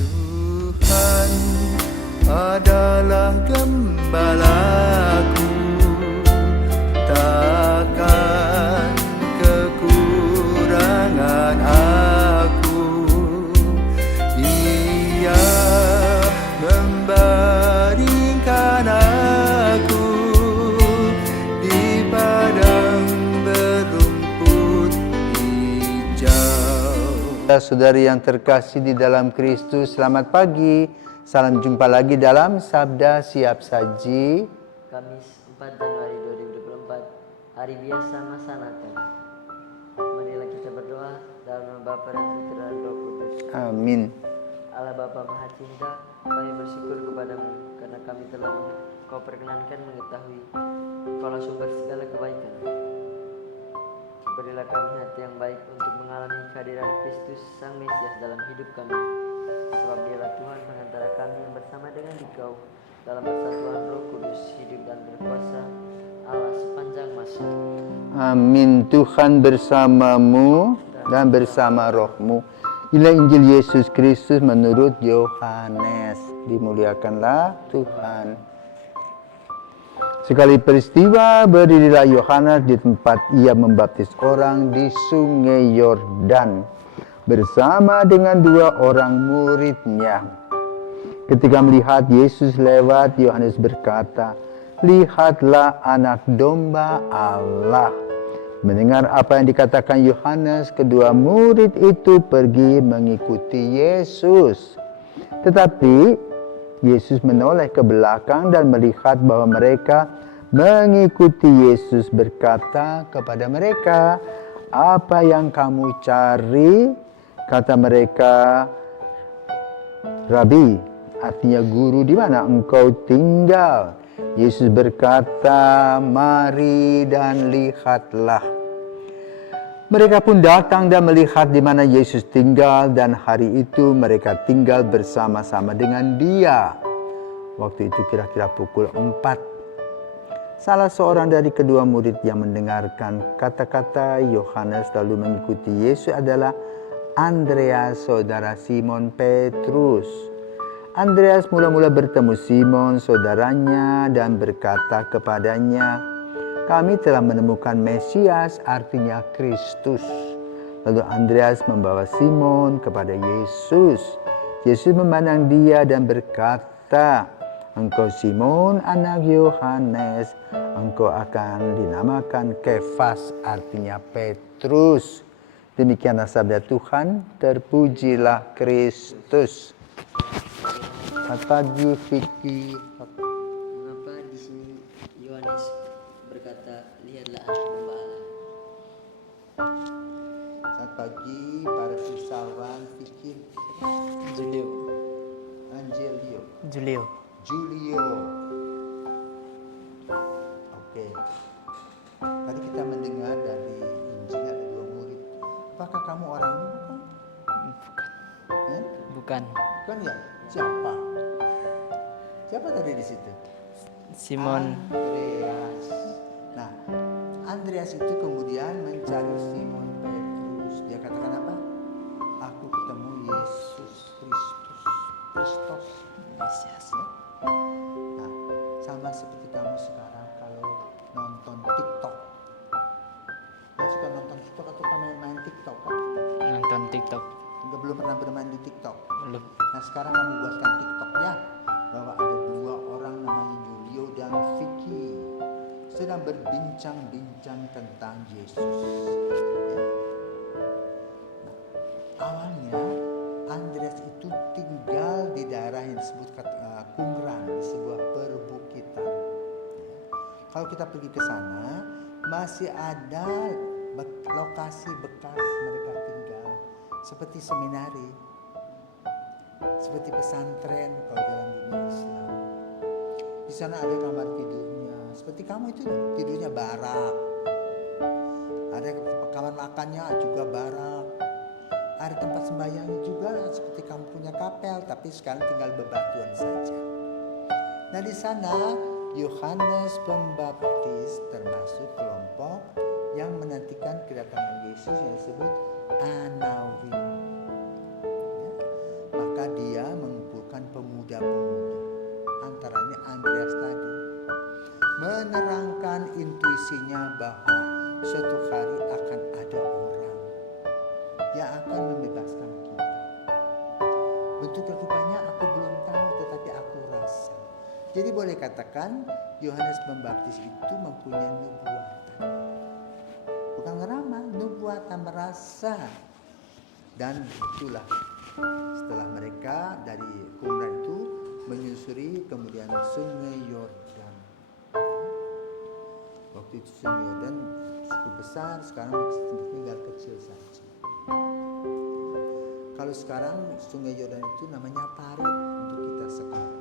Tuhan adalah gembalaku, takkan kekurangan aku. Dia membaringkan aku di padang berumput hijau. Saudari yang terkasih di dalam Kristus, selamat pagi. Salam jumpa lagi dalam Sabda Siap Saji. Kamis 4 Januari 2024, hari biasa masa Natal. Marilah kita berdoa dalam nama Bapa dan Putra dan Roh Kudus. Amin. Allah Bapa Maha Cinta, kami bersyukur kepadamu karena kami telah Kau perkenankan mengetahui Kaulah sumber segala kebaikan. Berilah kami hati yang baik untuk mengalami kehadiran Kristus Sang Mesias dalam hidup kami. Sebab Dialah Tuhan pengantara kami yang bersama dengan Dikau dalam persatuan Roh Kudus, hidup dan berkuasa Allah sepanjang masa. Amin. Tuhan bersamamu dan bersama rohmu. Inilah Injil Yesus Kristus menurut Yohanes. Dimuliakanlah Tuhan. Sekali peristiwa berdirilah Yohanes di tempat ia membaptis orang di Sungai Yordan bersama dengan 2 orang muridnya. Ketika melihat Yesus lewat, Yohanes berkata, "Lihatlah anak domba Allah." Mendengar apa yang dikatakan Yohanes, kedua murid itu pergi mengikuti Yesus. Tetapi Yesus menoleh ke belakang dan melihat bahwa mereka mengikuti Yesus, berkata kepada mereka, "Apa yang kamu cari?" Kata mereka, "Rabi," artinya guru, "di mana engkau tinggal?" Yesus berkata, "Mari dan lihatlah." Mereka pun datang dan melihat di mana Yesus tinggal, dan hari itu mereka tinggal bersama-sama dengan Dia. Waktu itu kira-kira pukul 4. Salah seorang dari kedua murid yang mendengarkan kata-kata Yohanes lalu mengikuti Yesus adalah Andreas, saudara Simon Petrus. Andreas mula-mula bertemu Simon, saudaranya, dan berkata kepadanya, "Kami telah menemukan Mesias," artinya Kristus. Lalu Andreas membawa Simon kepada Yesus. Yesus memandang dia dan berkata, "Engkau Simon, anak Yohanes, engkau akan dinamakan Kefas," artinya Petrus. Demikianlah sabda Tuhan, terpujilah Kristus. Selamat pagi, Vicky. Mengapa di sini Yohanes berkata, "Lihatlah anak domba Allah"? Selamat pagi, para filsawan, Vicky. Julio. Oke. Tadi kita mendengar dari Injil ada 2 murid. Apakah kamu orangnya? Bukan. Bukan ya? Siapa? Siapa tadi di situ? Simon. Andreas. Nah, Andreas itu kemudian mencari Simon Petrus. Dia katakan apa? "Aku ketemu Yesus Kristus." Mesias. Nah, sama seperti kamu sekarang kalau nonton TikTok. Kamu suka nonton TikTok atau kamu main TikTok kan? Nonton TikTok. Belum pernah bermain di TikTok. Belum. Nah, sekarang kamu buatkan TikTok ya, bahwa ada 2 orang namanya Julio dan Vicky sedang berbincang-bincang tentang Yesus. Ya. Nah, awalnya Andreas itu tinggal di daerah yang disebut Qumran, di sebuah perbukitan. Ya. Kalau kita pergi ke sana, masih ada lokasi bekas mereka tinggal, seperti seminari, seperti pesantren kalau dalam dunia Islam. Di sana ada kamar tidurnya, seperti kamu itu tidurnya barak. Ada kamar makannya juga barak. Ada tempat sembahyangnya juga seperti kamu punya kapel, tapi sekarang tinggal bebatuan saja. Nah, di sana Yohanes Pembaptis termasuk kelompok yang menantikan kedatangan Yesus yang disebut Anawim. Ya. Maka dia pemuda-pemuda, antaranya Andreas tadi, menerangkan intuisinya bahwa suatu hari akan ada orang yang akan membebaskan kita. Bentuk rupanya aku belum tahu, tetapi aku rasa. Jadi boleh katakan Yohanes Pembaptis itu mempunyai nubuatan. Bukan ngeramal, nubuatan, merasa. Dan itulah setelah mereka dari Qumran itu menyusuri kemudian sungai Yordan. Waktu itu sungai Yordan cukup besar, sekarang tinggal kecil saja. Kalau sekarang sungai Yordan itu namanya parit untuk kita sekarang.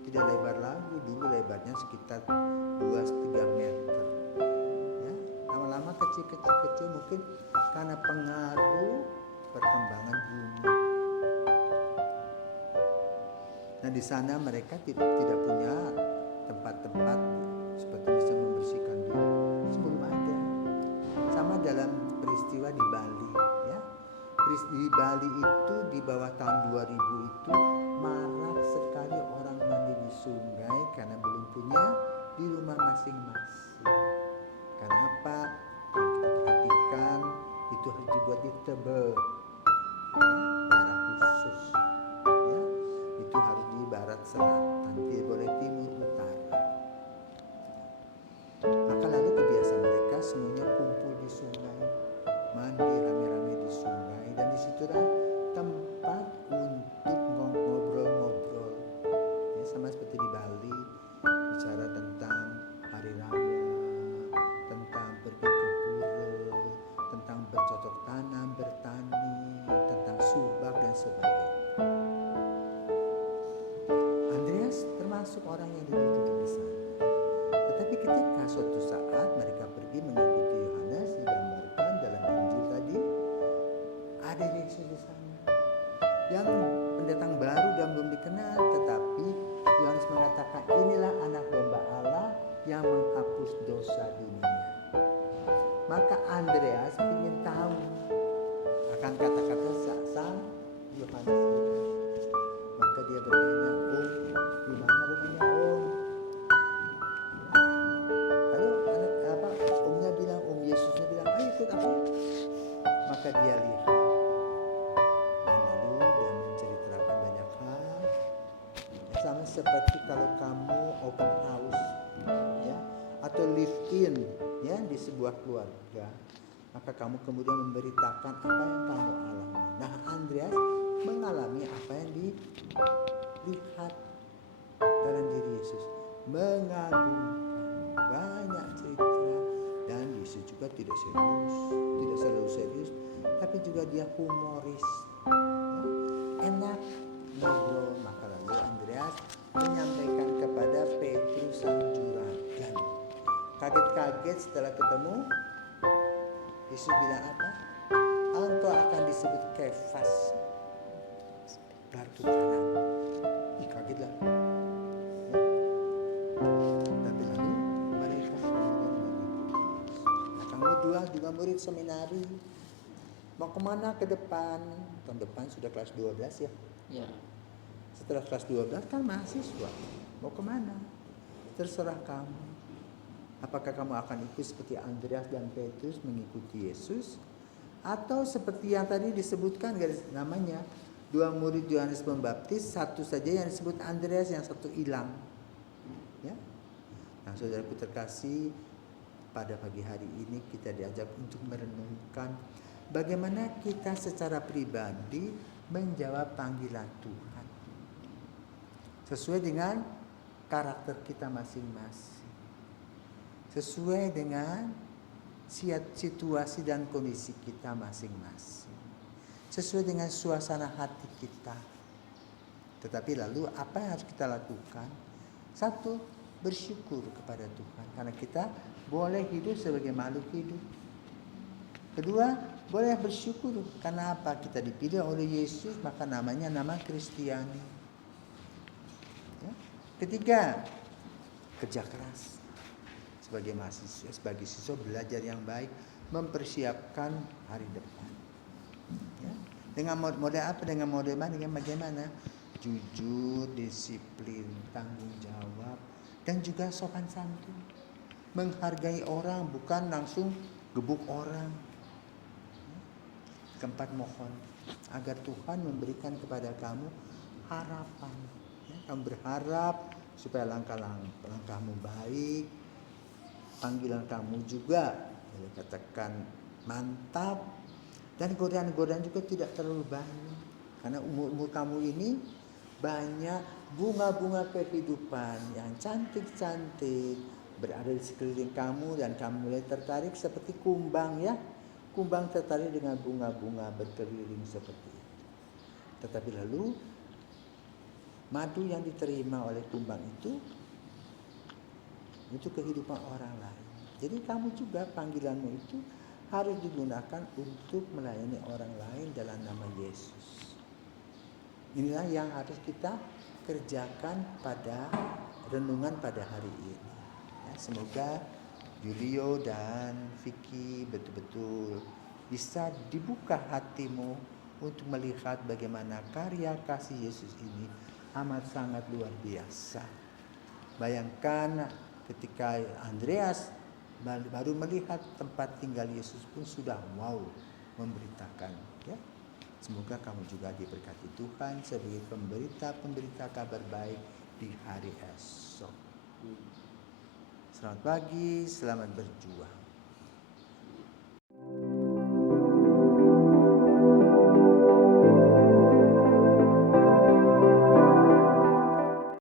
Tidak lebar lagi, dulu lebarnya sekitar 2-3 meter. Ya, lama-lama kecil mungkin karena pengaruh perkembangan bumi. Nah, di sana mereka tidak punya tempat-tempat seperti bisa membersihkan diri. Sebelum ada. Sama dalam peristiwa di Bali, ya. Di Bali itu di bawah tahun 2000 itu marak sekali orang mandi di sungai karena belum punya di rumah masing-masing. Karena apa? Kalau kita perhatikan itu harus dibuat di Tebet, daerah khusus, ya. Itu harus di barat selatan, tidak boleh timur utara. Maka lalu kebiasaan mereka semuanya kumpul di sungai, mandi rame-rame di sungai, dan disitulah tempat untuk ngobrol-ngobrol, ya, sama seperti di Bali, bicara tentang hari raya, tentang pergi ke pura, tentang bercocok tanam, bertani, tentang subak dan sebagainya. Andreas termasuk orang yang duduk di sana. Tetapi ketika suatu saat mereka pergi mengikuti Yohanes, digambarkan dalam Injil tadi, ada Yesus di sana yang pendatang baru dan belum dikenal, tetapi Yohanes mengatakan inilah anak domba Allah yang menghapus dosa dunia. Maka Andreas ingin tahu akan kata-kata sang Yohanes itu. Maka dia bertanya, di mana rumahnya Om? Lalu Omnya bilang, Om Yesusnya bilang, ayo ikut aku. Maka dia lihat. Dan lalu dia menceritakan banyak hal. Sama seperti kalau kamu open house, ya, atau live in, ya, di sebuah keluarga, maka kamu kemudian memberitakan apa yang kamu alami. Nah, Andreas mengalami apa yang dilihat dalam diri Yesus, mengagumkan, banyak cerita, dan Yesus juga tidak selalu serius, tapi juga dia humoris, ya, enak ngobrol. Maka lalu Andreas menyampaikan kepada Petrus sang juragan. Kaget-kaget setelah ketemu, Yesus bilang apa? Engkau akan disebut Kefas, garpu karang. Kagetlah. Tapi lalu mereka kemudian mengikuti Yesus. Nah, kamu dua juga murid seminari, mau kemana ke depan? Tahun depan sudah kelas 12 ya. Ya. Setelah kelas 12 kan mahasiswa, mau kemana? Terserah kamu. Apakah kamu akan ikut seperti Andreas dan Petrus mengikuti Yesus, atau seperti yang tadi disebutkan garis namanya, dua murid Yohanes Pembaptis, satu saja yang disebut Andreas, yang satu hilang, ya. Nah, saudaraku terkasih, pada pagi hari ini kita diajak untuk merenungkan bagaimana kita secara pribadi menjawab panggilan Tuhan sesuai dengan karakter kita masing-masing, sesuai dengan situasi dan kondisi kita masing-masing, sesuai dengan suasana hati kita. Tetapi lalu apa yang harus kita lakukan? Satu, bersyukur kepada Tuhan karena kita boleh hidup sebagai makhluk hidup. Kedua, boleh bersyukur karena apa? Kita dipilih oleh Yesus, maka namanya nama Kristiani. Ya. Ketiga, kerja keras. Sebagai mahasiswa, sebagai siswa belajar yang baik, mempersiapkan hari depan. Ya. Dengan model apa? Dengan model mana? Dengan bagaimana? jujur, disiplin, tanggung jawab, dan juga sopan santun. Menghargai orang, bukan langsung gebuk orang. Keempat, mohon agar Tuhan memberikan kepada kamu harapan. Kamu berharap supaya langkahmu baik, panggilan kamu juga katakan mantap, dan godaan-godaan juga tidak terlalu banyak. Karena umur kamu ini banyak bunga-bunga kehidupan yang cantik-cantik berada di sekeliling kamu, dan kamu mulai tertarik seperti kumbang ya. Kumbang tertarik dengan bunga-bunga berkeliling seperti itu. Tetapi lalu madu yang diterima oleh kumbang itu kehidupan orang lain. Jadi kamu juga panggilanmu itu harus digunakan untuk melayani orang lain dalam nama Yesus. Inilah yang harus kita kerjakan pada renungan pada hari ini. Ya, semoga Julio dan Vicky betul-betul bisa dibuka hatimu untuk melihat bagaimana karya kasih Yesus ini amat sangat luar biasa. Bayangkan ketika Andreas baru melihat tempat tinggal Yesus pun sudah mau memberitakan, ya. Semoga kamu juga diberkati Tuhan sebagai pemberita kabar baik di hari esok. Selamat pagi, selamat berjuang.